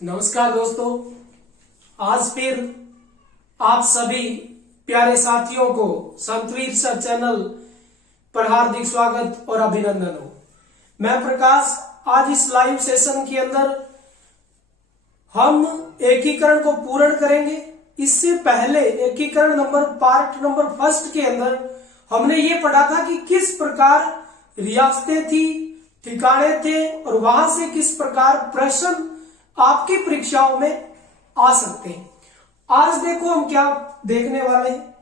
नमस्कार दोस्तों, आज फिर आप सभी प्यारे साथियों को संतवीर सर चैनल पर हार्दिक स्वागत और अभिनंदन हो। मैं प्रकाश। आज इस लाइव सेशन के अंदर हम एकीकरण को पूर्ण करेंगे। इससे पहले एकीकरण पार्ट नंबर फर्स्ट के अंदर हमने ये पढ़ा था कि किस प्रकार रियासतें थी, ठिकाने थे और वहां से किस प्रकार प्रश्न आपकी परीक्षाओं में आ सकते हैं। आज देखो हम क्या देखने वाले हैं।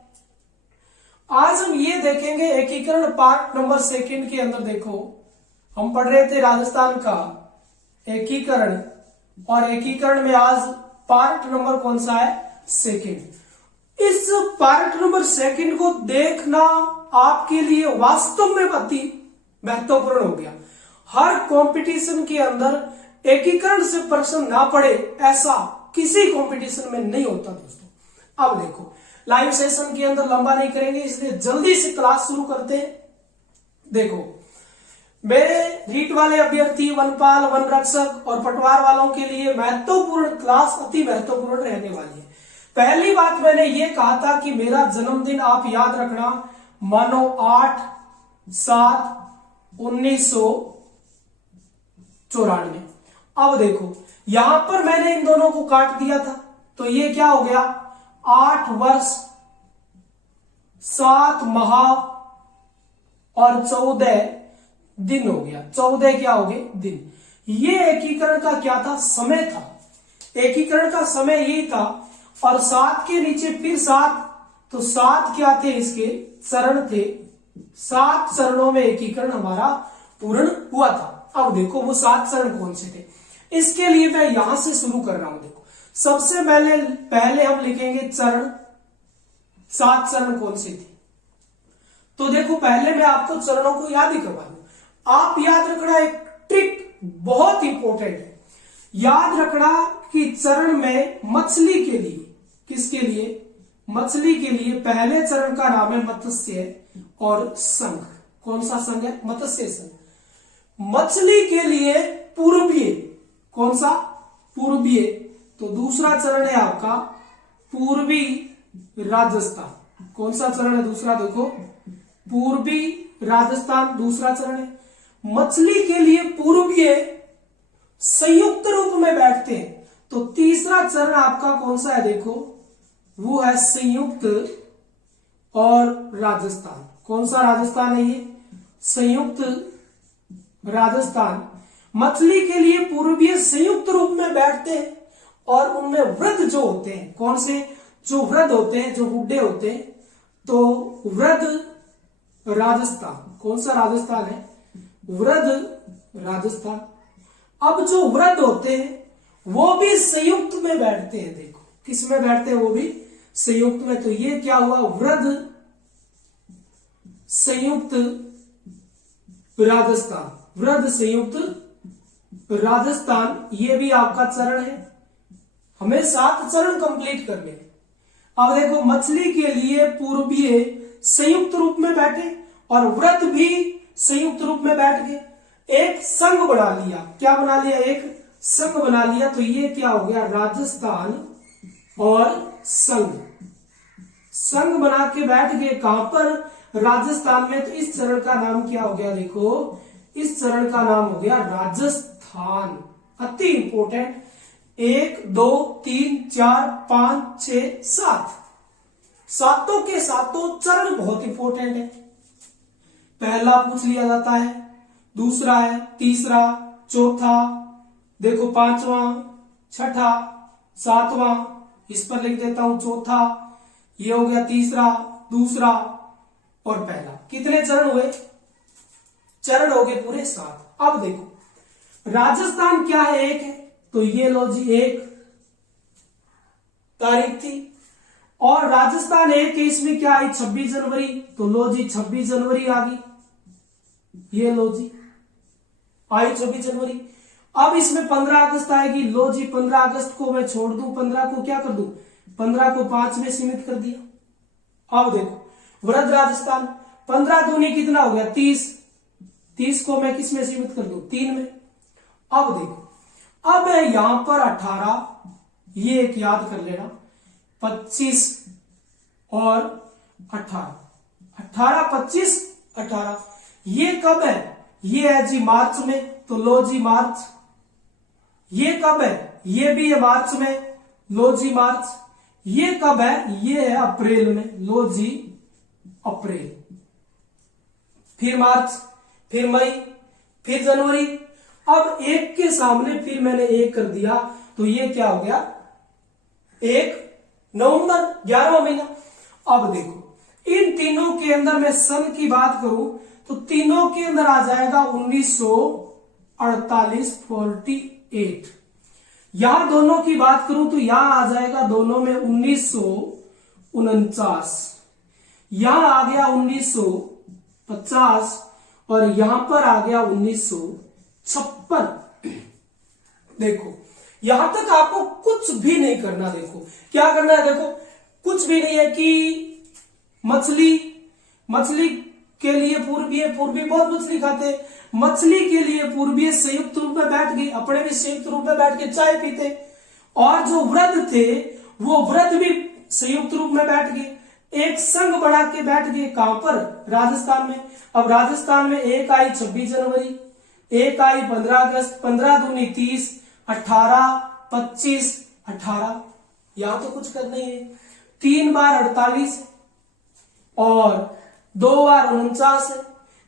आज हम ये देखेंगे एकीकरण पार्ट नंबर सेकंड के अंदर। देखो हम पढ़ रहे थे राजस्थान का एकीकरण, और एकीकरण में आज पार्ट नंबर कौन सा है? सेकंड। इस पार्ट नंबर सेकंड को देखना आपके लिए वास्तव में अति महत्वपूर्ण हो गया। हर कंपटीशन के अंदर एकीकरण से प्रश्न ना पड़े ऐसा किसी कंपटीशन में नहीं होता दोस्तों। अब देखो लाइव सेशन के अंदर लंबा नहीं करेंगे, इसलिए जल्दी से क्लास शुरू करते हैं। देखो मेरे रीट वाले अभ्यर्थी, वनपाल, वन रक्षक और पटवार वालों के लिए महत्वपूर्ण क्लास अति महत्वपूर्ण रहने वाली है। पहली बात मैंने ये कहा था कि मेरा जन्मदिन आप याद रखना, मानो 8/7/1994। अब देखो यहां पर मैंने इन दोनों को काट दिया था, तो ये क्या हो गया? 8 वर्ष 7 माह और 14 दिन हो गया। 14 क्या हो गए? दिन। ये एकीकरण का क्या था? समय था। एकीकरण का समय यही था। और 7 के नीचे फिर 7, तो 7 क्या थे? इसके चरण थे। 7 चरणों में एकीकरण हमारा पूर्ण हुआ था। अब देखो वो 7 चरण कौन से थे, इसके लिए मैं यहां से शुरू कर रहा हूं। देखो सबसे पहले हम लिखेंगे चरण। 7 चरण कौन से थे? तो देखो पहले मैं आपको चरणों को याद ही करवा दूं। आप याद रखना, एक ट्रिक बहुत इंपॉर्टेंट है। याद रखना कि चरण में मछली के लिए, किसके लिए? मछली के लिए पहले चरण का नाम है मत्स्य और संघ। कौन सा संघ है? मत्स्य संघ। मछली के लिए पूर्वीय, कौन सा? पूर्वीय। तो दूसरा चरण है आपका पूर्वी राजस्थान। कौन सा चरण है दूसरा? देखो पूर्वी राजस्थान दूसरा चरण है। मछली के लिए पूर्वीय संयुक्त रूप में बैठते हैं, तो तीसरा चरण आपका कौन सा है? देखो वो है संयुक्त और राजस्थान। कौन सा राजस्थान है ये? संयुक्त राजस्थान। मछली के लिए पूर्वीय संयुक्त रूप में बैठते हैं और उनमें वृद्ध जो होते हैं, कौन से? जो वृद्ध होते हैं, जो बुढ़े होते हैं, तो वृद्ध राजस्थान। कौन सा राजस्थान है? वृद्ध राजस्थान। अब जो वृद्ध होते हैं वो भी संयुक्त में बैठते हैं। देखो किस में बैठते हैं? वो भी संयुक्त में। तो ये क्या हुआ? वृद्ध संयुक्त राजस्थान। वृद्ध संयुक्त राजस्थान, ये भी आपका चरण है। हमें 7 चरण कंप्लीट करने हैं। अब देखो मछली के लिए पूर्वीय संयुक्त रूप में बैठे और वृद्ध भी संयुक्त रूप में बैठ गए, एक संघ बना लिया। क्या बना लिया? एक संघ बना लिया। तो ये क्या हो गया? राजस्थान और संघ। संघ बना के बैठ गए कहां पर? राजस्थान में। तो इस चरण का नाम क्या हो गया? देखो इस चरण का नाम हो गया राजस्थान। अति इंपोर्टेंट। 1 2 3 4 5 6 7, सातों के सातों चरण बहुत इंपोर्टेंट है। पहला पूछ लिया जाता है, दूसरा है, तीसरा, चौथा, देखो 5वां, छठा, 7वां, इस पर लिख देता हूं चौथा, ये हो गया तीसरा, दूसरा और पहला। कितने चरण हुए? चरण हो गए पूरे 7। अब देखो राजस्थान क्या है? 1 है, तो ये लो जी 1 तारीख थी। और राजस्थान 1 है, इसमें क्या आई? 26 जनवरी। तो लो जी 26 जनवरी आ गई। ये लो जी आई 26 जनवरी। अब इसमें 15 अगस्त आएगी। लो जी 15 अगस्त को मैं छोड़ दूं, 15 को क्या कर दूं? 15 को 5 में सीमित कर दिया। अब देखो वृद्ध राजस्थान, 15 दूनी कितना हो गया? 30। 30 को मैं किस में सीमित कर दूं? 3 में। अब देखो अब है यहां पर 18, ये एक याद कर लेना, 25 और 18, 18, 25, 18, ये कब है? ये है जी मार्च में, तो लो जी मार्च। ये कब है? ये भी है मार्च में, लो जी मार्च। ये कब है? ये है अप्रैल में, लो जी अप्रैल। फिर मार्च, फिर मई, फिर जनवरी। अब एक के सामने फिर मैंने एक कर दिया, तो ये क्या हो गया? 1 नवंबर, 11वां महीना। अब देखो इन तीनों के अंदर मैं सन की बात करूं तो तीनों के अंदर आ जाएगा 1948, 48। यहां दोनों की बात करूं तो यहां आ जाएगा दोनों में 1949, यहां आ गया 1950 और यहां पर आ गया 1956। देखो यहां तक आपको कुछ भी नहीं करना। देखो क्या करना है, देखो कुछ भी नहीं है कि मछली के लिए पूर्वी बहुत मछली खाते, मछली के लिए पूर्वी संयुक्त रूप में बैठ गई, अपने भी संयुक्त रूप में बैठ के चाय पीते, और जो वृद्ध थे वो वृद्ध भी संयुक्त रूप में बैठ गए, एक संघ बना के बैठ गए। कहां पर? राजस्थान में। अब राजस्थान में एक आई 26 जनवरी, एक आई 15 अगस्त, 15 दूनी 30, 18, 25, 18। यहां तो कुछ करना ही है। 3 बार 48 और 2 बार 49 है,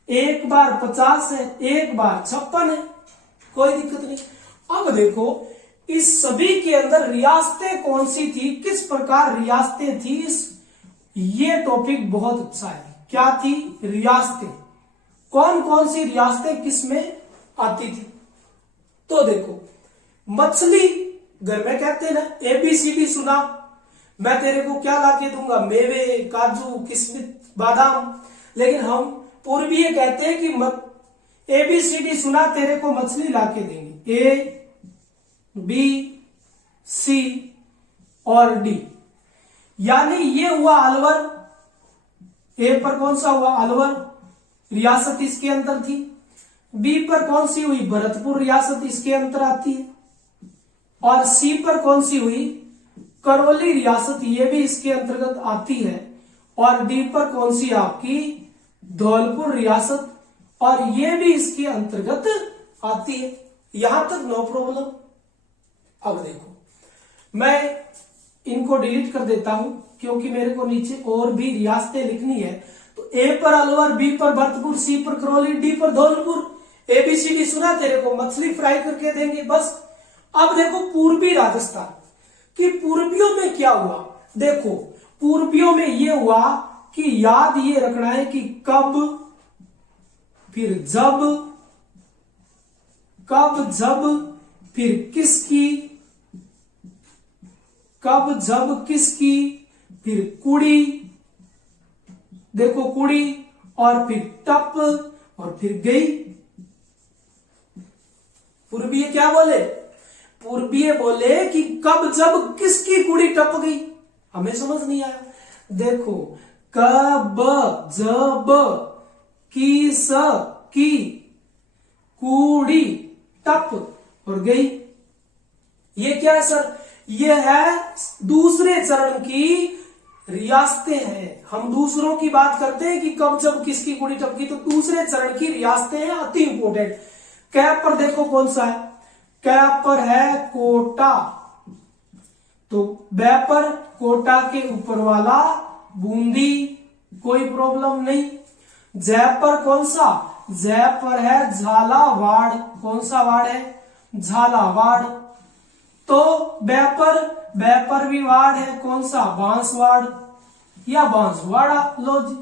1 बार 50 है, 1 बार 56 है, कोई दिक्कत नहीं। अब देखो इस सभी के अंदर रियासतें कौन सी थी, किस प्रकार रियासतें थी, ये टॉपिक बहुत अच्छा है। क्या थी? रियासतें। कौन कौन सी रियासतें किस में आती थी? तो देखो मछली घर में कहते हैं ना, ABCD सुना, मैं तेरे को क्या लाके दूंगा? मेवे, काजू, किशमिश, बादाम। लेकिन हम पूर्वी कहते हैं कि ABCD सुना, तेरे को मछली लाके देंगे, A, B, C और D। यानी ये हुआ अलवर। ए पर कौन सा हुआ? अलवर, रियासत इसके अंदर थी। बी पर कौन सी हुई? भरतपुर, रियासत इसके अंदर आती है। और सी पर कौन सी हुई? करौली, रियासत, ये भी इसके अंतर्गत आती है। और डी पर कौन सी? आपकी धौलपुर, रियासत, और ये भी इसके अंतर्गत आती है। यहां तक नो प्रॉब्लम। अब देखो मैं इनको डिलीट कर देता हूं क्योंकि मेरे को नीचे और भी रियासतें लिखनी है। तो ए पर अलवर, बी पर भरतपुर, सी पर करौली, डी पर धौलपुर। ABCD सुना, तेरे को मछली फ्राई करके देंगे, बस। अब देखो पूर्वी राजस्थान कि पूर्वियों में क्या हुआ। देखो पूर्वियों में ये हुआ कि याद ये रखना है कि कब, फिर जब, कब जब, फिर किसकी, कब जब किसकी, फिर कुड़ी, देखो कुड़ी, और फिर टप, और फिर गई। पूर्वीय क्या बोले? पूर्वीय बोले कि कब जब किसकी कुड़ी टप गई। हमें समझ नहीं आया। देखो कब जब किस की कुड़ी टप और गई। ये क्या है सर? ये है दूसरे चरण की रियासतें हैं। हम दूसरों की बात करते हैं कि कब जब किसकी कुड़ी टपकी, तो दूसरे चरण की रियासतें हैं, अति इंपोर्टेंट। कैप पर देखो कौन सा है? कैप पर है कोटा, तो बै पर कोटा के ऊपर वाला बूंदी, कोई प्रॉब्लम नहीं। जय पर कौन सा? जय पर है झालावाड़, कौन सा वाड़ है? झालावाड़। तो बै पर भी वाड़ है, कौन सा? बांसवाड़ या बांसवाड़ा। लो जी,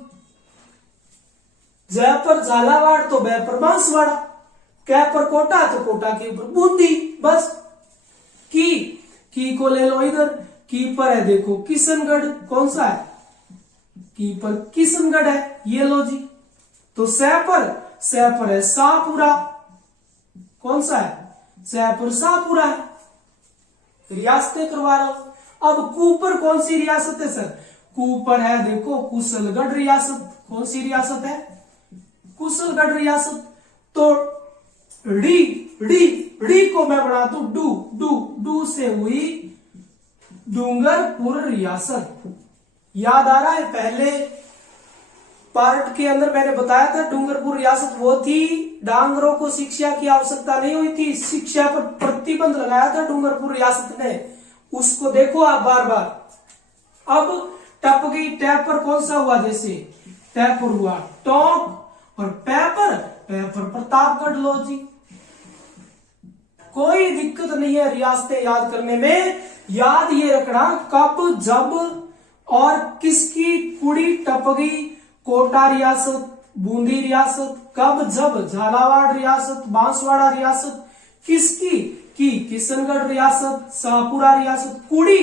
जय पर झालावाड़ तो बै पर बांसवाड़ा, कै पर कोटा तो कोटा के ऊपर बूंदी, बस। की को ले लो इधर, की पर है देखो किशनगढ़, कौन सा है? की पर किशनगढ़ है, ये लो जी। तो सह पर है शाहपुरा, कौन सा है? सह पर शाहपुरा है। रियासतें करवा रहा हूं। अब कू पर कौन सी रियासत है सर? कू पर है देखो कुशलगढ़ रियासत, कौन सी रियासत है? कुशलगढ़ रियासत। तो डी डी डी को मैं बढ़ा दूं डू डू डू से हुई डूंगरपुर रियासत। याद आ रहा है पहले पार्ट के अंदर मैंने बताया था डूंगरपुर रियासत वो थी, डांगरों को शिक्षा की आवश्यकता नहीं हुई थी, शिक्षा पर प्रतिबंध लगाया था डूंगरपुर रियासत ने। उसको देखो आप बार बार। अब टप गई टैप पर कौन सा हुआ, जैसे टैप पर हुआ टॉप और पेपर पेपर प्रतापगढ़। लो जी, कोई दिक्कत नहीं है रियासतें याद करने में। याद ये रखना कब जब और किसकी कुड़ी टप गई, कोटा रियासत, बूंदी रियासत, कब जब झालावाड़ रियासत, बांसवाड़ा रियासत, किसकी की किशनगढ़ रियासत, शाहपुरा रियासत, कुड़ी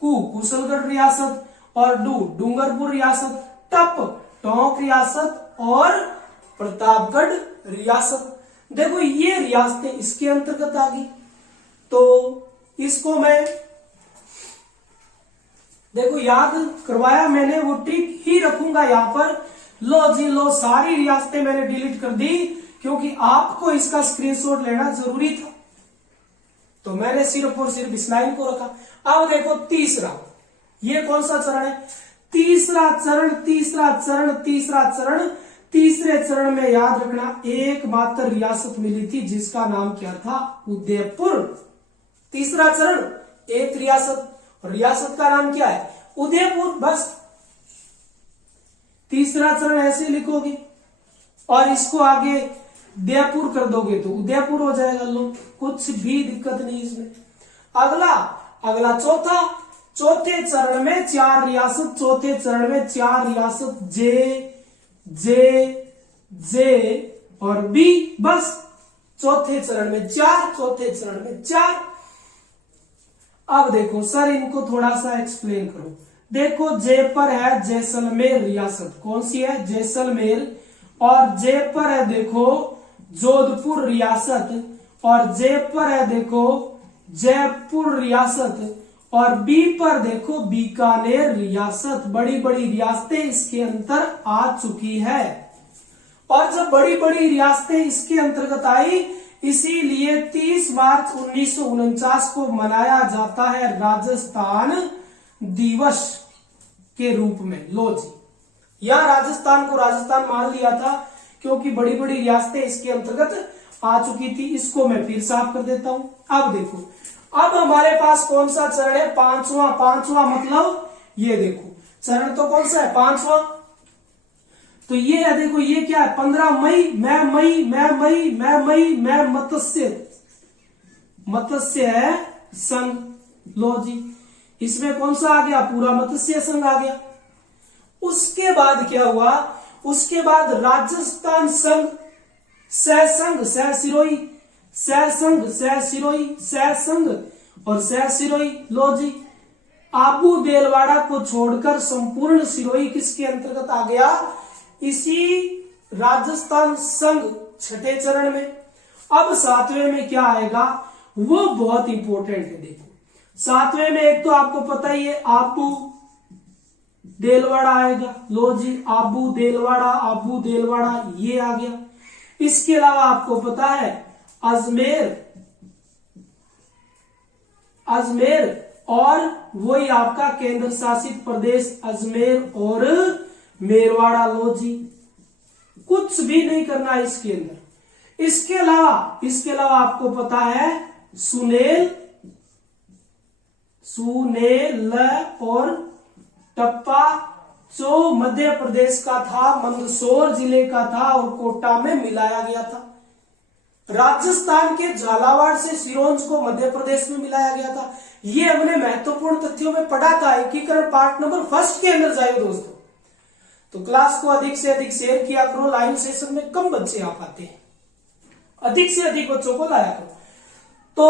कुशलगढ़ रियासत और डूंगरपुर रियासत, टप टोंक रियासत और प्रतापगढ़ रियासत। देखो ये रियासतें इसके अंतर्गत आ गई। तो इसको मैं देखो याद करवाया मैंने, वो ट्रिक ही रखूंगा यहां पर। लो जी लो, सारी रियासतें मैंने डिलीट कर दी क्योंकि आपको इसका स्क्रीनशॉट लेना जरूरी था, तो मैंने सिर्फ और सिर्फ इस लाइन को रखा। अब देखो तीसरा, ये कौन सा चरण है, तीसरा चरण तीसरा चरण तीसरा चरण। तीसरे चरण में याद रखना एकमात्र रियासत मिली थी जिसका नाम क्या था, उदयपुर। तीसरा चरण एक रियासत, रियासत का नाम क्या है, उदयपुर। बस तीसरा चरण ऐसे लिखोगे और इसको आगे दयपुर कर दोगे तो उदयपुर हो जाएगा। लो, कुछ भी दिक्कत नहीं इसमें। अगला चौथा, चौथे चरण में 4 रियासत, चौथे चरण में 4 रियासत, जे और बी। बस चौथे चरण में 4, चौथे चरण में 4। अब देखो सर इनको थोड़ा सा एक्सप्लेन करो। देखो जे पर है जैसलमेर रियासत, कौन सी है, जैसलमेर। और जे पर है देखो जोधपुर रियासत, और जे पर है देखो जयपुर रियासत, और बी पर देखो बीकानेर रियासत। बड़ी बड़ी रियासतें इसके अंतर आ चुकी है। और जब बड़ी बड़ी रियासतें इसके अंतर्गत आई, इसीलिए 30 मार्च 1949 को मनाया जाता है राजस्थान दिवस के रूप में। लो जी, यह राजस्थान को राजस्थान मान लिया था क्योंकि बड़ी बड़ी रियासतें इसके अंतर्गत आ चुकी थी। इसको मैं फिर साफ कर देता हूं। अब देखो, अब हमारे पास कौन सा चरण है, पांचवा मतलब ये देखो चरण तो कौन सा है, 5वां। तो ये है देखो, ये क्या है, 15 मई, मैं मत्स्य है संघ। लो जी, इसमें कौन सा आ गया, पूरा मत्स्य संघ आ गया। उसके बाद क्या हुआ, उसके बाद राजस्थान संघ, सहसंघ, सहसंघ और सहसिरोई। लो जी, आबू देलवाड़ा को छोड़कर संपूर्ण सिरोही किसके अंतर्गत आ गया, इसी राजस्थान संघ छठे चरण में। अब 7वें में क्या आएगा, वो बहुत इंपॉर्टेंट है। देखो 7वें में एक तो आपको पता ही है आबू देलवाड़ा आएगा। लो जी, आबू देलवाड़ा ये आ गया। इसके अलावा आपको पता है अजमेर और वही आपका केंद्र शासित प्रदेश अजमेर और मेरवाड़ा। लो जी, कुछ भी नहीं करना इसके अंदर। इसके अलावा आपको पता है सुनेल और टप्पा, जो मध्य प्रदेश का था, मंदसौर जिले का था और कोटा में मिलाया गया था। राजस्थान के झालावाड़ से सिरोंज को मध्य प्रदेश में मिलाया गया था। ये हमने महत्वपूर्ण तथ्यों में पढ़ा था। एकीकरण पार्ट नंबर 1 के अंदर जाए दोस्तों। तो क्लास को अधिक से अधिक शेयर किया करो। लाइव सेशन में कम बच्चे आ पाते हैं, अधिक से अधिक बच्चों को लाया करो। तो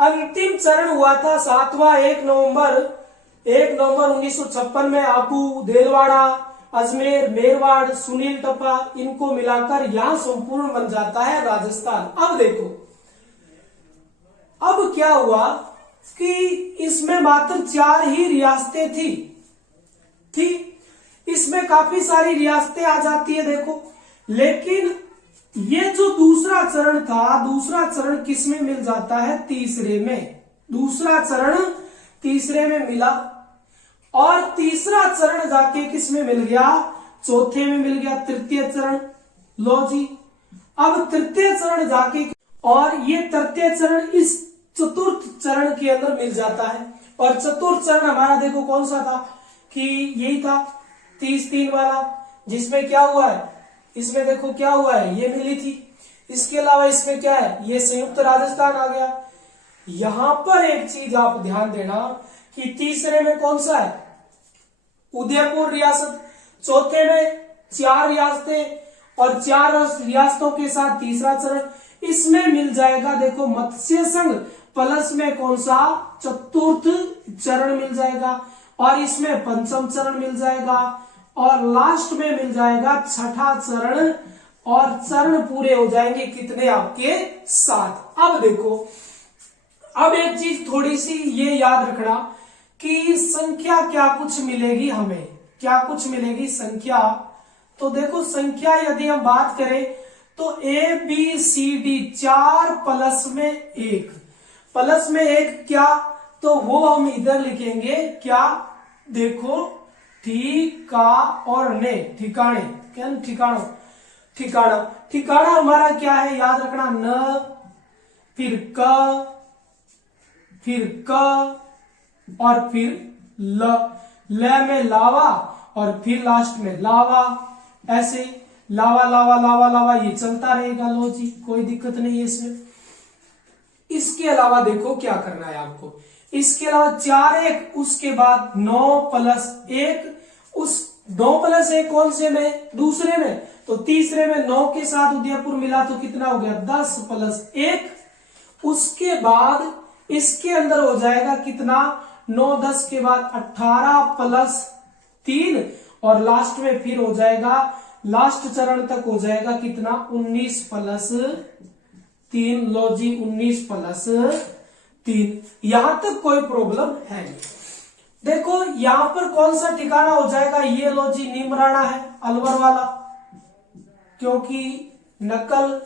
अंतिम चरण हुआ था 7वां 1 नवंबर 1956 में। आबू देलवाड़ा, अजमेर, मेरवाड़, सुनील टप्पा, इनको मिलाकर यहां संपूर्ण बन जाता है राजस्थान। अब देखो, अब क्या हुआ कि इसमें मात्र 4 ही रियासतें थी। इसमें काफी सारी रियासतें आ जाती है देखो, लेकिन ये जो दूसरा चरण था, दूसरा चरण किस में मिल जाता है? तीसरे में। दूसरा चरण तीसरे में मिला और तीसरा चरण जाके किस में मिल गया? चौथे में मिल गया, तृतीय चरण। लो जी, अब तृतीय चरण जाके, और ये तृतीय चरण इस चतुर्थ चरण के अंदर मिल जाता है। और चतुर्थ चरण हमारा देखो कौन सा था कि यही था 30-3 वाला, जिसमें क्या हुआ है? इसमें देखो क्या हुआ है, ये मिली थी। इसके अलावा इसमें क्या है? ये संयुक्त राजस्थान आ गया। यहां पर एक चीज आप ध्यान देना कि तीसरे में कौन सा है? उदयपुर रियासत। चौथे में 4 रियासतें और 4 रियासतों के साथ तीसरा चरण, इसमें मिल जाएगा देखो मत्स्य संघ प्लस में कौन सा? चतुर्थ चरण मिल जाएगा। और इसमें पंचम चरण मिल जाएगा और लास्ट में मिल जाएगा छठा चरण। और चरण पूरे हो जाएंगे कितने? आपके 7। अब देखो, अब एक चीज थोड़ी सी ये याद रखना कि संख्या क्या कुछ मिलेगी हमें, क्या कुछ मिलेगी संख्या। तो देखो संख्या यदि हम बात करें तो ABCD 4 प्लस में 1, प्लस में 1 क्या? तो वो हम इधर लिखेंगे क्या? देखो ठीका और ने, ठिकाने, क्या? ठिकाना, ठिकाना, ठिकाना हमारा क्या है? याद रखना, न, फिर क, फिर क और फिर ल। ल में लावा और फिर लास्ट में लावा। ऐसे लावा लावा लावा लावा ये चलता रहेगा। लो जी, कोई दिक्कत नहीं है इसमें। इसके अलावा देखो क्या करना है आपको। इसके अलावा 4 1, उसके बाद 9 प्लस 1, उस 9 प्लस 1 कौन से में? दूसरे में। तो तीसरे में 9 के साथ उदयपुर मिला तो कितना हो गया? 10 प्लस 1। उसके बाद इसके अंदर हो जाएगा कितना? 9 10 के बाद 18 प्लस 3 और लास्ट में फिर हो जाएगा, लास्ट चरण तक हो जाएगा कितना? 19 प्लस 3। लो जी, 19 प्लस 3। यहां तक कोई प्रॉब्लम है नहीं। देखो यहां पर कौन सा ठिकाना हो जाएगा? ये लो जी, नीमराणा है, अलवर वाला, क्योंकि नकल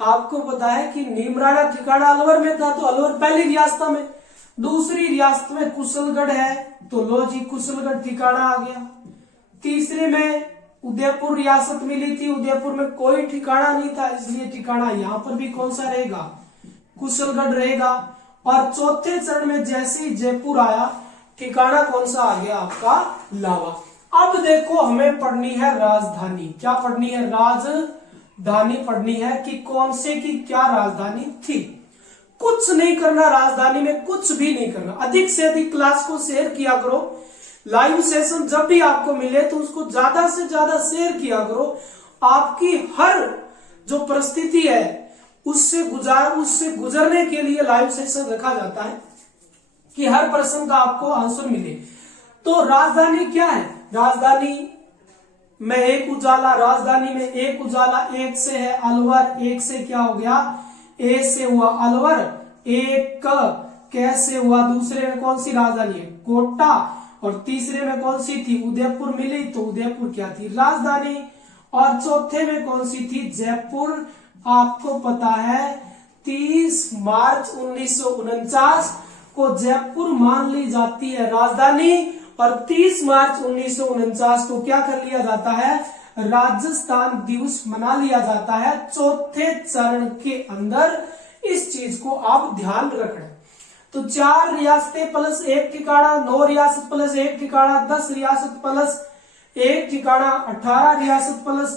आपको पता है कि नीमराणा ठिकाना अलवर में था, तो अलवर पहली रियासत में। दूसरी रियासत में कुशलगढ़ है, तो लो जी कुशलगढ़ ठिकाना आ गया। तीसरे में उदयपुर रियासत मिली थी, उदयपुर में कोई ठिकाना नहीं था, इसलिए ठिकाना यहां पर भी कौन सा रहेगा? कुशलगढ़ रहेगा। और चौथे चरण में जैसे ही जयपुर आया, ठिकाना कौन सा आ गया? आपका लावा। अब देखो हमें पढ़नी है राजधानी। क्या पढ़नी है? राजधानी पढ़नी है कि कौन से की क्या राजधानी थी। कुछ नहीं करना, राजधानी में कुछ भी नहीं करना। अधिक से अधिक क्लास को शेयर किया करो। लाइव सेशन जब भी आपको मिले तो उसको ज्यादा से ज्यादा शेयर किया करो। आपकी हर जो परिस्थिति है उससे गुजरने के लिए लाइव सेशन रखा जाता है कि हर प्रश्न का आपको आंसर मिले। तो राजधानी क्या है? राजधानी में एक उजाला, राजधानी में एक उजाला, एक से है अलवर, एक से क्या हो गया? ए से हुआ अलवर, एक कैसे हुआ? दूसरे में कौन सी राजधानी है? कोटा। और तीसरे में कौन सी थी? उदयपुर मिली, तो उदयपुर क्या थी? राजधानी। और चौथे में कौन सी थी? जयपुर। आपको पता है 30 मार्च 1949 को जयपुर मान ली जाती है राजधानी, और 30 मार्च 1949 को क्या कर लिया जाता है? राजस्थान दिवस मना लिया जाता है। चौथे चरण के अंदर इस चीज को आप ध्यान रखना। तो 4 रियासतें प्लस 1 ठिकाना, 9 रियासत प्लस 1 ठिकाना, 10 रियासत प्लस 1 ठिकाना, 18 रियासत प्लस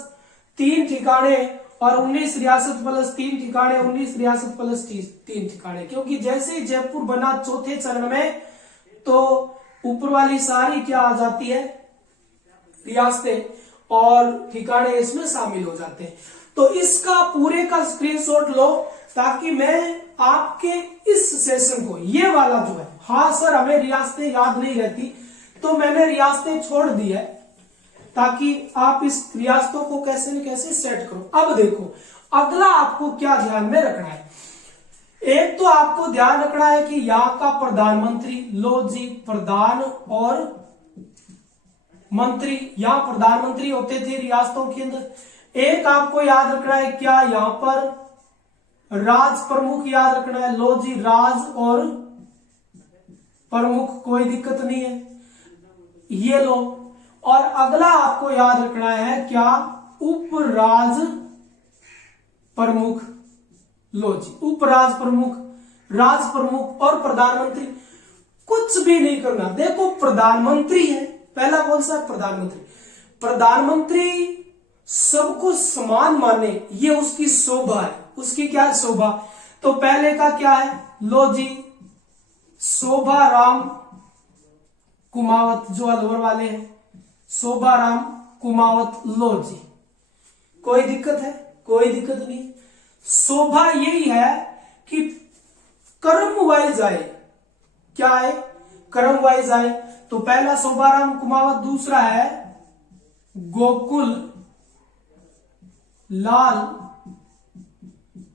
3 ठिकाने और 19 रियासत प्लस 3 ठिकाने, 19 रियासत प्लस 3 ठिकाने। क्योंकि जैसे ही जयपुर बना चौथे चरण में, तो ऊपर वाली सारी क्या आ जाती है? रियासतें और ठिकाने इसमें शामिल हो जाते हैं। तो इसका पूरे का स्क्रीनशॉट लो, ताकि मैं आपके इस सेशन को, ये वाला जो है, हाँ सर हमें रियासतें याद नहीं रहती, तो मैंने रियासतें छोड़ दी है ताकि आप इस रियासतों को कैसे न कैसे सेट करो। अब देखो अगला आपको क्या ध्यान में रखना है। एक तो आपको ध्यान रखना है कि यहाँ का प्रधानमंत्री, लो जी प्रधान और मंत्री, यहाँ प्रधानमंत्री होते थे रियासतों के अंदर। एक आपको याद रखना है क्या, यहां पर राज प्रमुख याद रखना है। लो जी, राज और प्रमुख, कोई दिक्कत नहीं है, ये लो। और अगला आपको याद रखना है क्या, उपराज प्रमुख। लो जी, उपराज प्रमुख, राज प्रमुख और प्रधानमंत्री। कुछ भी नहीं करना। देखो प्रधानमंत्री है, पहला कौन सा, प्रधानमंत्री। प्रधानमंत्री सबको समान माने, ये उसकी शोभा है। उसकी क्या है, शोभा। तो पहले का क्या है, लो जी, शोभा राम कुमावत, जो अलवर वाले हैं, शोभा राम कुमावत। लो जी, कोई दिक्कत है, कोई दिक्कत नहीं। शोभा यही है कि कर्म वाइज आए, क्या है, कर्म वाइज आए। तो पहला शोभाराम कुमावत, दूसरा है गोकुल लाल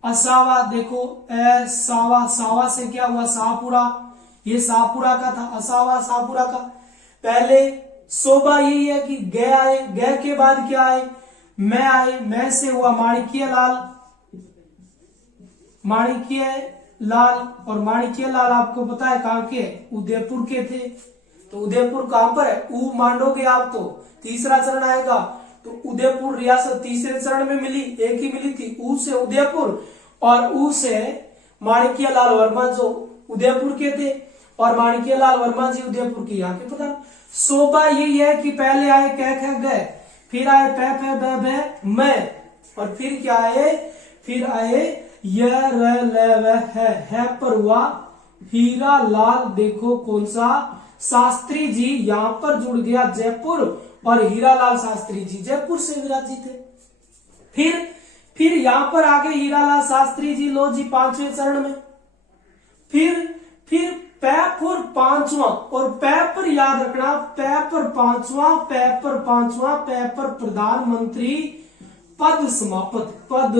असावा। देखो सावा, सावा से क्या हुआ, शाहपुरा, ये शाहपुरा का था, असावा शाहपुरा का। पहले शोभा यही है कि गे आए, गे के बाद क्या आए, मैं आए, मैं से हुआ माणिक्य लाल, माणिक्य लाल। और माणिक्य लाल आपको पता है कहां के, उदयपुर के थे। तो उदयपुर कहां पर है, ऊ मांडोगे आप तो तीसरा चरण आएगा। तो उदयपुर रियासत तीसरे चरण में मिली, एक ही मिली थी, ऊ से उदयपुर और ऊ से माणिक्य लाल वर्मा जो उदयपुर के थे, और माणिक्य लाल वर्मा जी उदयपुर के यहाँ के प्रधान। शोभा यही है कि पहले आए कह गए, फिर आए पे मैं, और फिर क्या आए, फिर आए है पर हुआ हीरा लाल। देखो कौन सा, शास्त्री जी यहां पर जुड़ गया जयपुर, और हीरालाल शास्त्री जी जयपुर से विराजित थे। फिर यहां पर आगे हीरालाल शास्त्री जी, लो जी, पांचवें चरण में। फिर पैपर पांचवा, और पैपर याद रखना, पैपर पांचवा, पैपर पांचवा, पैपर प्रधानमंत्री पद समाप्त, पद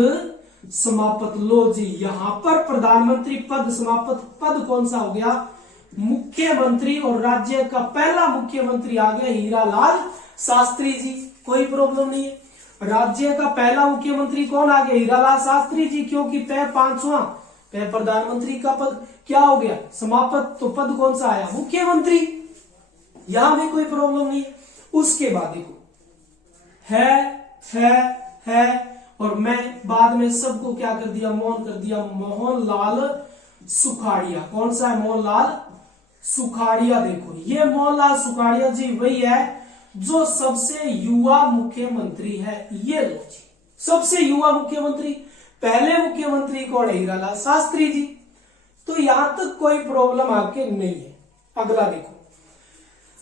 समाप्त। लो जी, यहां पर प्रधानमंत्री पद समाप्त, पद कौन सा हो गया, मुख्यमंत्री। और राज्य का पहला मुख्यमंत्री आ गया हीरालाल शास्त्री जी, कोई प्रॉब्लम नहीं है। राज्य का पहला मुख्यमंत्री कौन आ गया, हीरालाल शास्त्री जी, क्योंकि पांचवा प्रधानमंत्री का पद क्या हो गया, समाप्त। तो पद कौन सा आया, मुख्यमंत्री, यहां भी कोई प्रॉब्लम नहीं है। उसके बाद देखो है और मैं बाद में सबको क्या कर दिया, मौन कर दिया, मोहनलाल सुखाड़िया। कौन सा है, मोहनलाल सुखाड़िया। देखो ये मोहनलाल सुखाड़िया जी वही है जो सबसे युवा मुख्यमंत्री है। ये लो जी, सबसे युवा मुख्यमंत्री। पहले मुख्यमंत्री कौन है, हीरालाल शास्त्री जी। तो यहां तक कोई प्रॉब्लम आपके नहीं है। अगला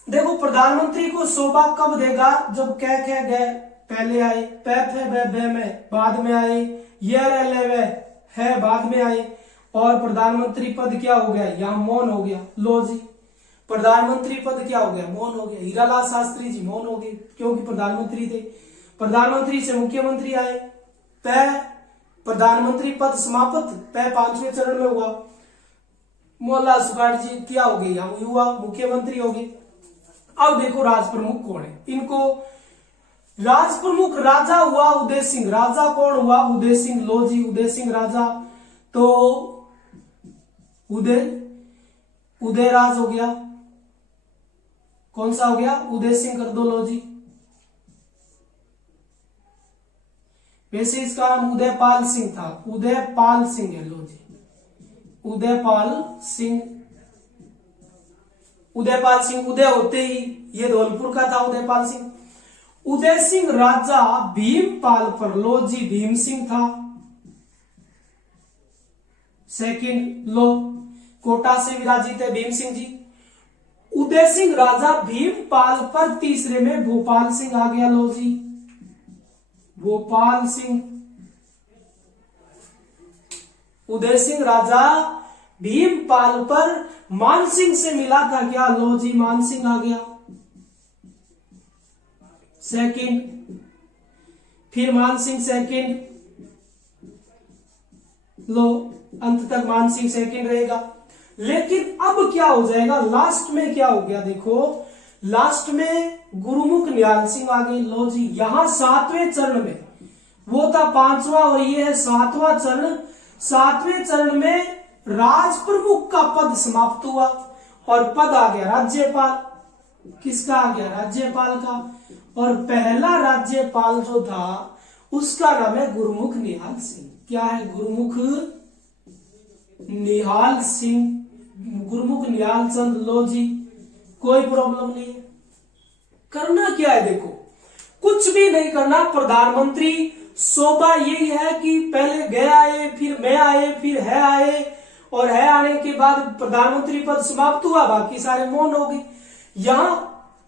देखो प्रधानमंत्री को शोभा कब देगा, जब कह गए पहले आए, बे में बाद में आए, ये है बाद में आए, और प्रधानमंत्री पद क्या हो गया, यहां मौन हो गया। लो जी, प्रधानमंत्री पद क्या हो गया, मौन हो गया। हीरालाल शास्त्री जी मौन हो गए क्योंकि प्रधानमंत्री थे। प्रधानमंत्री से मुख्यमंत्री आए, प्रधानमंत्री पद समाप्त, पांचवें चरण में हुआ। मोहनलाल सुखाड़ जी क्या हो गए, यहां युवा मुख्यमंत्री हो गए। अब देखो राज प्रमुख कौन है, इनको राज प्रमुख राजा हुआ उदय सिंह। राजा कौन हुआ, उदय सिंह। लो जी, उदय सिंह राजा, तो उदयराज हो गया। कौन सा हो गया, उदय सिंह कर दो। लो जी, वैसे इसका नाम उदयपाल सिंह था, उदयपाल सिंह है। लो जी, उदयपाल सिंह। उदयपाल सिंह, उदय होते ही ये धौलपुर का था उदयपाल सिंह। उदय सिंह राजा भीमपाल पर। लो जी, भीम सिंह था सेकंड। लो, कोटा से विराजित है भीम सिंह जी। उदय सिंह राजा भीमपाल पर, तीसरे में भोपाल सिंह आ गया। लो जी, भोपाल सिंह। उदय सिंह राजा भीमपाल पर मान सिंह से मिला था क्या, लो जी, मान सिंह आ गया सेकंड। फिर मान सिंह सेकंड। लो, अंत तक मान सिंह सेकंड रहेगा। लेकिन अब क्या हो जाएगा, लास्ट में क्या हो गया, देखो लास्ट में गुरुमुख निहाल सिंह आ गए। लो जी, यहां सातवें चरण में वो था 5वां और ये है 7वां चरण। 7वें चरण में राज प्रमुख का पद समाप्त हुआ और पद आ गया राज्यपाल। किसका आ गया? राज्यपाल का। और पहला राज्यपाल जो था उसका नाम है गुरमुख निहाल सिंह। क्या है? गुरमुख निहाल सिंह, गुरमुख निहाल चंद। लो जी, कोई प्रॉब्लम नहीं है। करना क्या है? देखो, कुछ भी नहीं करना। प्रधानमंत्री शोभा यही है कि पहले गए आए, फिर मैं आए, फिर है आए, और है आने के बाद प्रधानमंत्री पद समाप्त हुआ, बाकी सारे मौन हो गए। यहां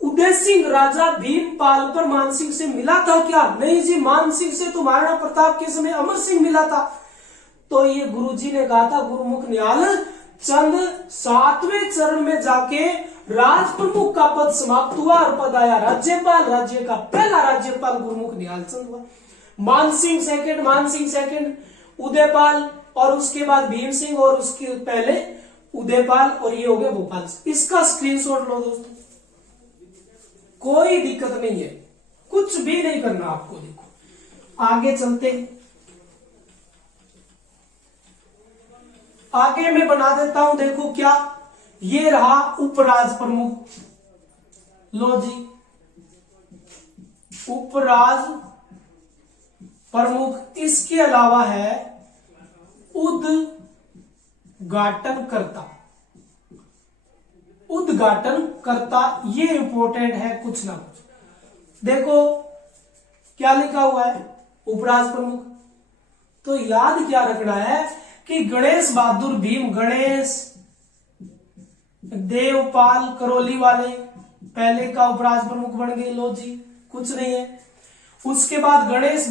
उदय सिंह राजा भीमपाल पर मान सिंह से मिला था क्या? नहीं जी, मान सिंह से तो महाराणा प्रताप के समय अमर सिंह मिला था। तो ये गुरुजी ने कहा था गुरमुख निहाल चंद 7वें चरण में जाके राज प्रमुख का पद समाप्त हुआ और पद आया राज्यपाल। राज्य का पहला राज्यपाल गुरमुख निहाल चंद हुआ। मान सिंह सेकंड, उदयपाल, और उसके बाद भीम सिंह, और उसके पहले उदयपाल, और ये हो गया भोपाल। इसका स्क्रीनशॉट लो दोस्तों, कोई दिक्कत नहीं है, कुछ भी नहीं करना आपको। देखो आगे चलते हैं। आगे मैं बना देता हूं। देखो क्या, ये रहा उपराज प्रमुख। लो जी, उपराज प्रमुख। इसके अलावा है उद्घाटनकर्ता। उद्घाटनकर्ता ये इंपॉर्टेंट है कुछ ना कुछ। देखो क्या लिखा हुआ है, उपराज प्रमुख। तो याद क्या रखना है कि गणेश बहादुर भीम, गणेश देवपाल करौली वाले पहले का उपराज प्रमुख बन गए। लो जी, कुछ नहीं है। उसके बाद गणेश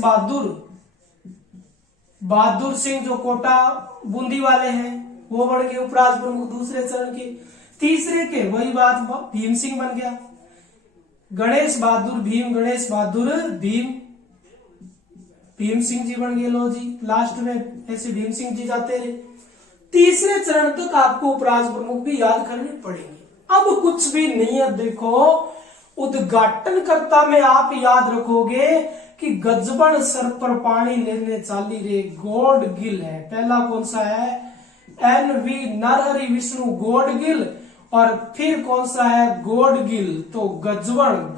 बहादुर सिंह जो कोटा बूंदी वाले हैं वो बन गए उपराज प्रमुख दूसरे चरण के। तीसरे के वही बात, भीम सिंह बन गया। गणेश बहादुर भीम, भीम सिंह जी बन गए। लो जी, लास्ट में ऐसे भीम सिंह जी जाते रहे। तीसरे चरण तक आपको उपराज प्रमुख भी याद करने पड़ेंगे। अब कुछ भी नहीं है। देखो उद्घाटनकर्ता में आप याद रखोगे कि गजबन सर पर पानी लेने चाली रे गॉडगिल है। पहला कौन सा है? NV नरहरि विष्णु गॉडगिल। और फिर कौन सा है? गॉडगिल। तो गजबन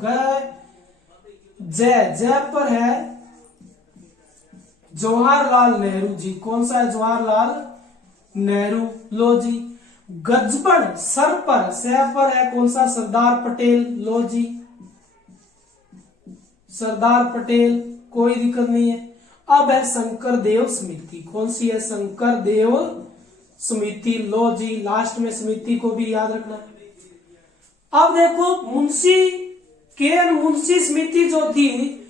जय पर है जवाहरलाल नेहरू जी। कौन सा है? जवाहरलाल नेहरू। लो जी, गजबन सर पर है कौन सा? सरदार पटेल। लो जी, सरदार पटेल, कोई दिक्कत नहीं है। अब है शंकर देव समिति। कौन सी है? शंकर देव समिति। लो जी, लास्ट में समिति को भी याद रखना है। अब देखो मुंशी समिति जो थी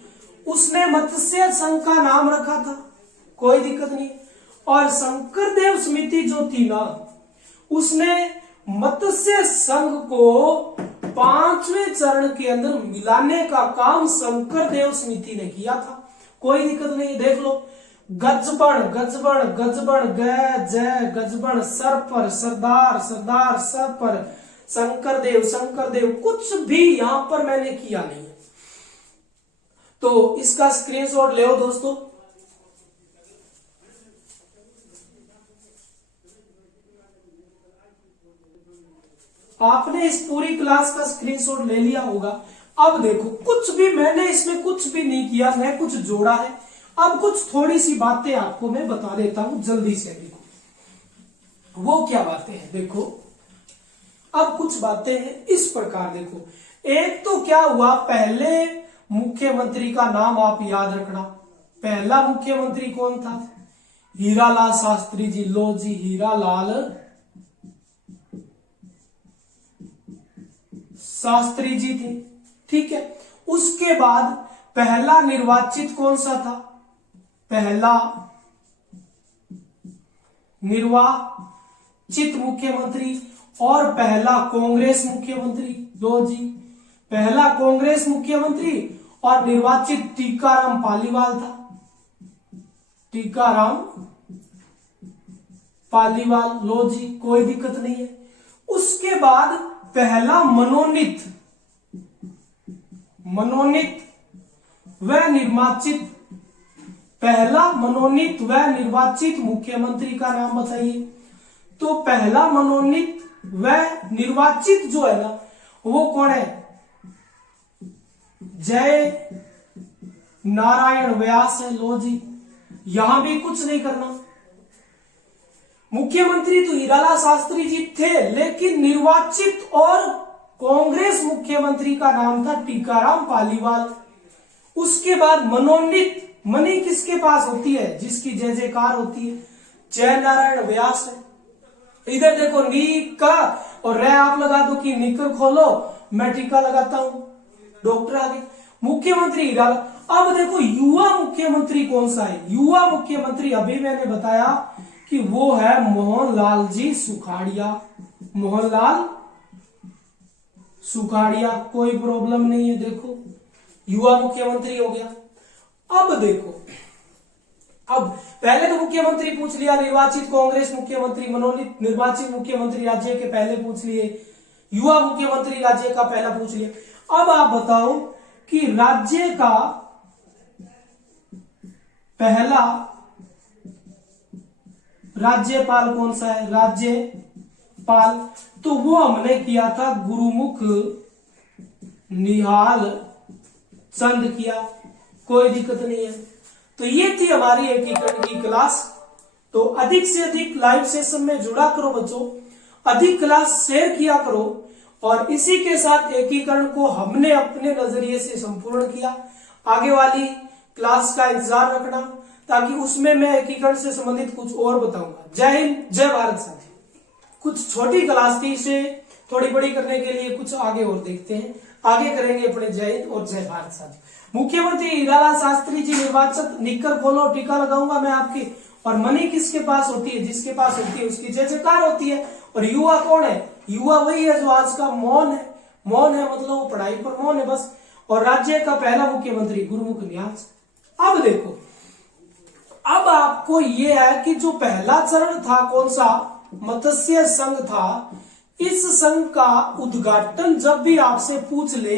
उसने मत्स्य संघ का नाम रखा था, कोई दिक्कत नहीं। और शंकर देव समिति जो थी ना, उसने मत्स्य संघ को 5वें चरण के अंदर मिलाने का काम शंकर देव समिति ने किया था, कोई दिक्कत नहीं। देख लो, गजबन जय गजबन सर पर सरदार सर पर शंकर देव, कुछ भी यहां पर मैंने किया नहीं है। तो इसका स्क्रीनशॉट ले दोस्तों। आपने इस पूरी क्लास का स्क्रीनशॉट ले लिया होगा। अब देखो, कुछ भी मैंने इसमें कुछ भी नहीं किया, मैं कुछ जोड़ा है। अब कुछ थोड़ी सी बातें आपको मैं बता देता हूं जल्दी से। देखो वो क्या बातें हैं। देखो अब कुछ बातें हैं इस प्रकार। देखो, एक तो क्या हुआ, पहले मुख्यमंत्री का नाम आप याद रखना। पहला मुख्यमंत्री कौन था? हीरालाल शास्त्री जी। लो जी, हीरालाल शास्त्री जी थे, ठीक है। उसके बाद पहला निर्वाचित कौन सा था? पहला निर्वाचित मुख्यमंत्री और पहला कांग्रेस मुख्यमंत्री। लो जी, पहला कांग्रेस मुख्यमंत्री और निर्वाचित टीकाराम पालीवाल था। टीकाराम पालीवाल। लो जी, कोई दिक्कत नहीं है। उसके बाद पहला मनोनीत व निर्वाचित पहला मनोनीत व निर्वाचित मुख्यमंत्री का नाम बताइए। तो पहला मनोनीत व निर्वाचित जो है ना वो कौन है? जय नारायण व्यास है। लो जी, यहां भी कुछ नहीं करना। मुख्यमंत्री तो हीरालाल शास्त्री जी थे, लेकिन निर्वाचित और कांग्रेस मुख्यमंत्री का नाम था टीकाराम पालीवाल। उसके बाद मनोनीत, मनी किसके पास होती है? जिसकी जय जयकार होती है, जय नारायण व्यास है। इधर देखो नी का और रे आप लगा दो कि निकर खोलो, मैं टीका लगाता हूं, डॉक्टर आगे। मुख्यमंत्री हीरालाल। अब देखो युवा मुख्यमंत्री कौन सा है? युवा मुख्यमंत्री अभी मैंने बताया कि वो है मोहनलाल जी सुखाड़िया। मोहनलाल सुखाड़िया, कोई प्रॉब्लम नहीं है। देखो युवा मुख्यमंत्री हो गया। अब देखो, अब पहले तो मुख्यमंत्री पूछ लिया, निर्वाचित कांग्रेस मुख्यमंत्री, मनोनीत निर्वाचित मुख्यमंत्री राज्य के पहले पूछ लिए, युवा मुख्यमंत्री राज्य का पहला पूछ लिया। अब आप बताओ कि राज्य का पहला राज्यपाल कौन सा है? राज्यपाल तो वो हमने किया था गुरुमुख निहाल चंद किया, कोई दिक्कत नहीं है। तो ये थी हमारी एकीकरण की क्लास। तो अधिक से अधिक लाइव सेशन में जुड़ा करो बच्चों, अधिक क्लास शेयर किया करो, और इसी के साथ एकीकरण को हमने अपने नजरिए से संपूर्ण किया। आगे वाली क्लास का इंतजार रखना, ताकि उसमें मैं एकीकरण से संबंधित कुछ और बताऊंगा। जय हिंद, जय भारत साथियों। कुछ छोटी क्लास थी, इसे थोड़ी बड़ी करने के लिए कुछ आगे और देखते हैं, आगे करेंगे अपने जय हिंद और जय भारत साथियों। मुख्यमंत्री हीरालाल शास्त्री जी निर्वाचित, निक्कर खोलो, टीका लगाऊंगा मैं आपकी। और मनी किसके पास होती है? जिसके पास होती है उसकी जय जयकार होती है। और युवा कौन है? युवा वही है जो आज का मौन है। मौन है मतलब वो पढ़ाई पर मौन है बस। और राज्य का पहला मुख्यमंत्री गुरुमुख निहाल। अब देखो, अब आपको ये है कि जो पहला चरण था कौन सा? मत्स्य संघ था। इस संघ का उद्घाटन जब भी आपसे पूछ ले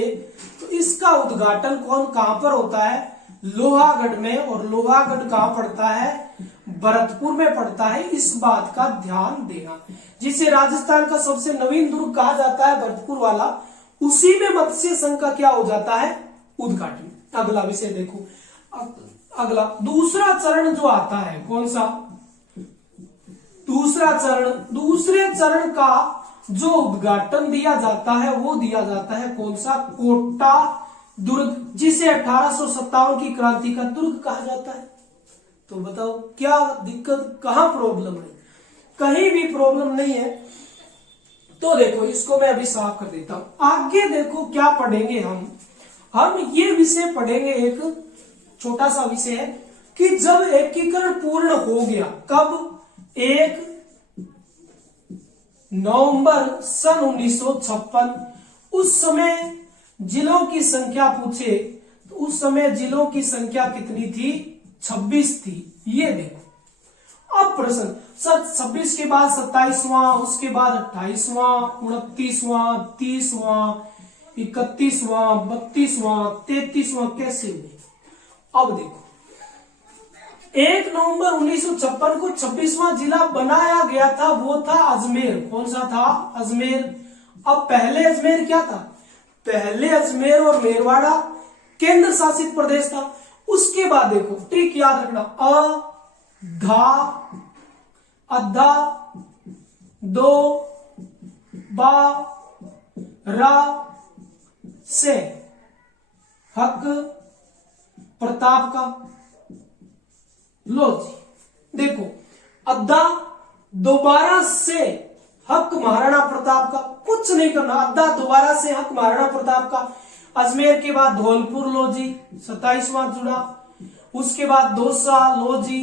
तो इसका उद्घाटन कहां पर होता है? लोहागढ़ में। और लोहागढ़ कहां पड़ता है? भरतपुर में पड़ता है। इस बात का ध्यान देना। जिसे राजस्थान का सबसे नवीन दुर्ग कहा जाता है, भरतपुर वाला, उसी में मत्स्य संघ का क्या हो जाता है? उद्घाटन। अगला विषय देखो, अगला दूसरा चरण जो आता है कौन सा? दूसरा चरण, दूसरे चरण का जो उद्घाटन दिया जाता है वो दिया जाता है कौन सा? कोटा दुर्ग, जिसे 1857 की क्रांति का दुर्ग कहा जाता है। तो बताओ क्या दिक्कत, कहां प्रॉब्लम है? कहीं भी प्रॉब्लम नहीं है। तो देखो इसको मैं अभी साफ कर देता हूं। आगे देखो क्या पढ़ेंगे हम ये विषय पढ़ेंगे, एक छोटा सा विषय है कि जब एकीकरण पूर्ण हो गया, कब? 1 नवंबर सन 1956। उस समय जिलों की संख्या पूछे तो उस समय जिलों की संख्या कितनी थी? 26 थी। ये देखो अब प्रश्न, सर 26 के बाद 27वां, उसके बाद 28वां, 29वां, 30वां, 31वां, 32वां, 33वां कैसे हुए? अब देखो 1 नवंबर 1956 को 26वां जिला बनाया गया था, वो था अजमेर। कौन सा था? अजमेर। अब पहले अजमेर क्या था? पहले अजमेर और मेरवाड़ा केंद्र शासित प्रदेश था। उसके बाद देखो ट्रिक याद रखना, अद्धा, दो, बा, रा, से, हक, प्रताप का। लो जी देखो, अद्धा दोबारा से हक महाराणा प्रताप का, कुछ नहीं करना। अद्धा दोबारा से हक महाराणा प्रताप का। अजमेर के बाद धौलपुर लो जी, 27वां जुड़ा। उसके बाद दौसा लो जी।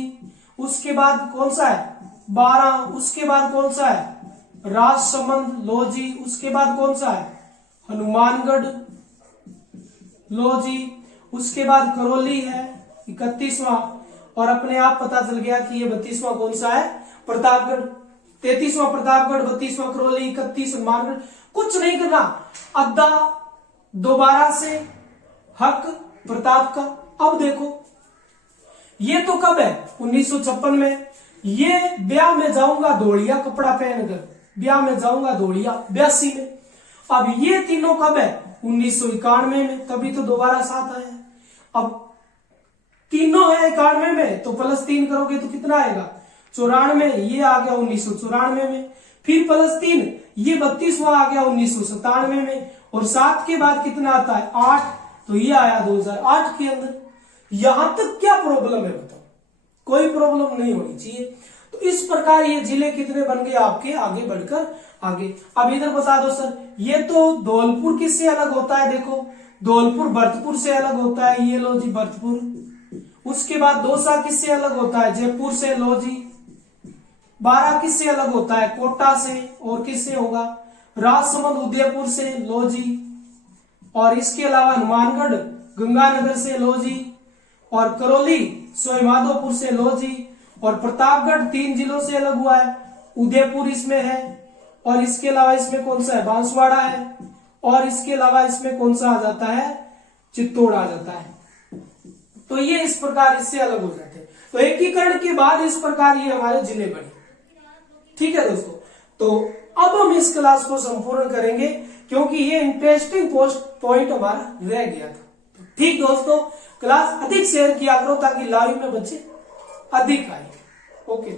उसके बाद कौन सा है? 12। उसके बाद कौन सा है? राजसमंद लो जी। उसके बाद कौन सा है? हनुमानगढ़ लो जी। उसके बाद करौली है 31वां। और अपने आप पता चल गया कि ये 32वां कौन सा है? प्रतापगढ़। 33वां प्रतापगढ़, 32वां करौली, 31 हनुमानगढ़। कुछ नहीं करना। अद्धा दोबारा से हक प्रताप का। अब देखो ये तो कब है 1956 में। ये ब्याह में जाऊंगा धोलिया कपड़ा पहनकर, ब्याह में जाऊंगा धोलिया 82 में। अब ये तीनों कब है 1991 में, तभी तो दोबारा साथ आए। अब तीनों है 91 में, तो प्लस 3 करोगे तो कितना आएगा 94, ये आ गया 1994 में। फिर प्लस 3 ये 32वां आ गया 1997 में, और 7 के बाद कितना आता है 8, तो ये आया 2008 के अंदर। यहां तक क्या प्रॉब्लम है बताओ, कोई प्रॉब्लम नहीं होनी चाहिए। तो इस प्रकार ये जिले कितने बन गए आपके आगे बढ़कर आगे। अब इधर बता दो सर, ये तो धौलपुर किससे अलग होता है, देखो धौलपुर भरतपुर से अलग होता है, ये लो जी भरतपुर। उसके बाद दौसा किससे अलग होता है, जयपुर से, लो जी। बारा किससे अलग होता है, कोटा से, और किससे होगा राजसमंद उदयपुर से, लो जी। और इसके अलावा हनुमानगढ़ गंगानगर से, लो जी। और करौली सवाईमाधोपुर से, लो जी। और प्रतापगढ़ 3 जिलों से अलग हुआ है, उदयपुर इसमें है। और इसके अलावा इसमें कौन सा है, बांसवाड़ा है। और इसके अलावा इसमें कौन सा आ जाता है, चित्तौड़ आ जाता है। तो ये इस प्रकार इससे अलग हो जाते हैं। तो एकीकरण के बाद इस प्रकार ये हमारे जिले बने। ठीक है दोस्तों, तो अब हम इस क्लास को संपूर्ण करेंगे क्योंकि ये इंटरेस्टिंग पॉइंट हमारा रह गया था। ठीक दोस्तों, क्लास अधिक शेयर किया करो ताकि लाइव में बच्चे अधिक आए। ओके।